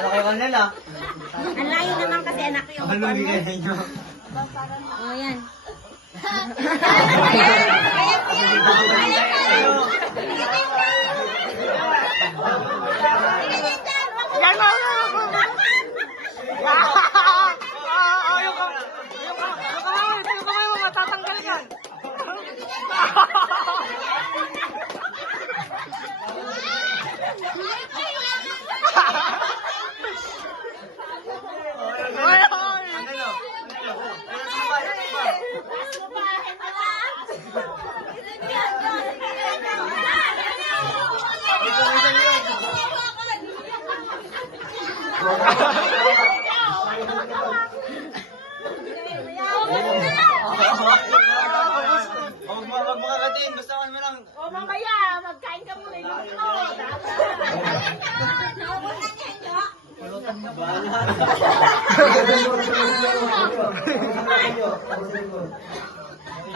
Ano kayo kanila? Ang layo naman kasi anak ko yung Ano upuan mo. bigay sa inyo? Oh, yan. Huwag mo kakatiin, basta man mo lang. O mamaya, magkain ka muna.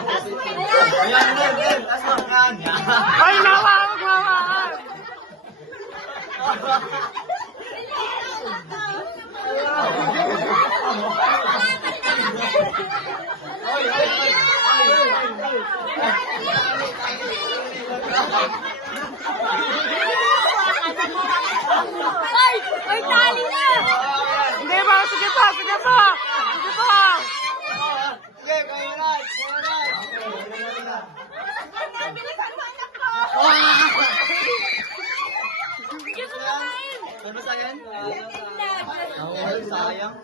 Ayan, ayan, taas mo ang yan. Ay, nawawag, nawawag! Ay! May tali na! Hindi ba? Sige pa, sige pa! Sige pa! Sige, kayo na. Bilisan mo anak ko! Ano sa yan? Ilag. Sayang.